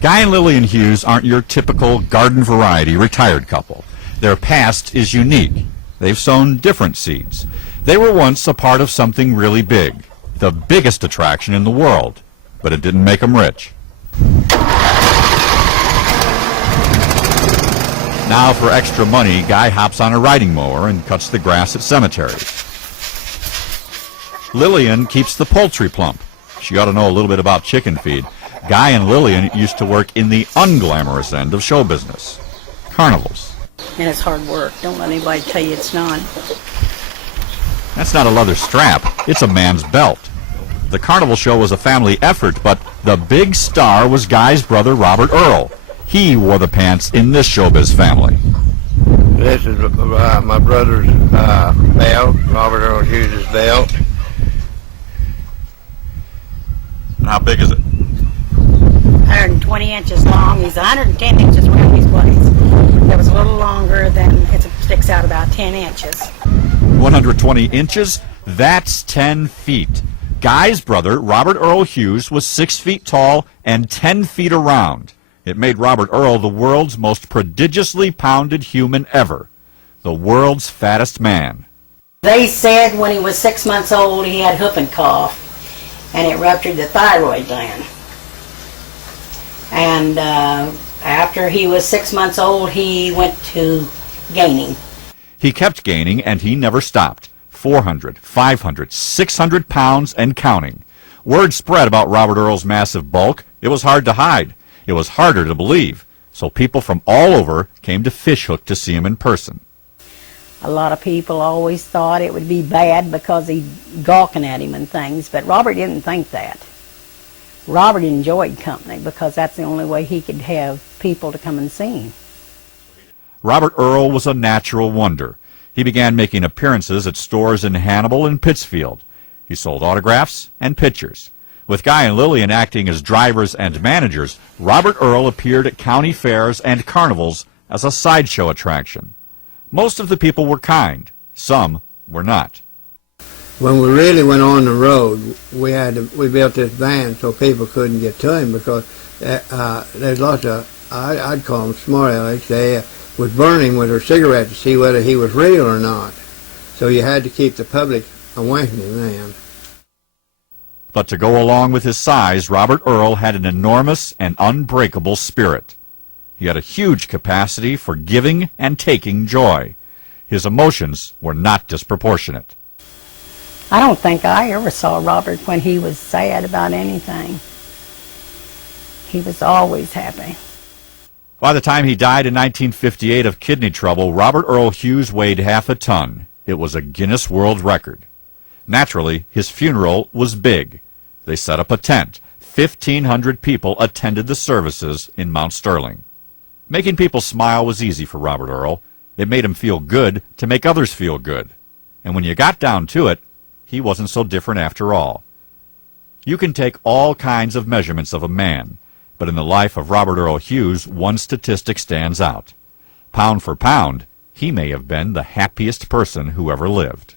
Guy and Lillian Hughes aren't your typical garden variety retired couple. Their past is unique. They've sown different seeds. They were once a part of something really big, the biggest attraction in the world, but it didn't make them rich. Now for extra money, Guy hops on a riding mower and cuts the grass at cemeteries. Lillian keeps the poultry plump. She ought to know a little bit about chicken feed. Guy and Lillian used to work in the unglamorous end of show business, carnivals. And it's hard work. Don't let anybody tell you it's not. That's not a leather strap, it's a man's belt. The carnival show was a family effort, but the big star was Guy's brother, Robert Earl. He wore the pants in this showbiz family. This is my brother's belt, Robert Earl Hughes' belt. How big is it? 120 inches long. He's 110 inches around his waist. That was a little longer than it sticks out about 10 inches. 120 inches? That's 10 feet. Guy's brother, Robert Earl Hughes, was 6 feet tall and 10 feet around. It made Robert Earl the world's most prodigiously pounded human ever, the world's fattest man. They said when he was 6 months old he had whooping cough, and it ruptured the thyroid gland. And after he was 6 months old, he went to gaining. He kept gaining, and he never stopped. 400, 500, 600 pounds and counting. Word spread about Robert Earl's massive bulk. It was hard to hide. It was harder to believe. So people from all over came to Fishhook to see him in person. A lot of people always thought it would be bad because he'd gawking at him and things, but Robert didn't think that. Robert enjoyed company because that's the only way he could have people to come and see him. Robert Earl was a natural wonder. He began making appearances at stores in Hannibal and Pittsfield. He sold autographs and pictures. With Guy and Lillian acting as drivers and managers, Robert Earl appeared at county fairs and carnivals as a sideshow attraction. Most of the people were kind. Some were not. When we really went on the road, we built this van so people couldn't get to him because there's lots of, I'd call them smart alecks, they was burning with their cigarette to see whether he was real or not. So you had to keep the public away from him then. But to go along with his size, Robert Earl had an enormous and unbreakable spirit. He had a huge capacity for giving and taking joy. His emotions were not disproportionate. I don't think I ever saw Robert when he was sad about anything. He was always happy. By the time he died in 1958 of kidney trouble, Robert Earl Hughes weighed half a ton. It was a Guinness World Record. Naturally, his funeral was big. They set up a tent. 1,500 people attended the services in Mount Sterling. Making people smile was easy for Robert Earl. It made him feel good to make others feel good. And when you got down to it, he wasn't so different after all. You can take all kinds of measurements of a man, but in the life of Robert Earl Hughes, one statistic stands out. Pound for pound, he may have been the happiest person who ever lived.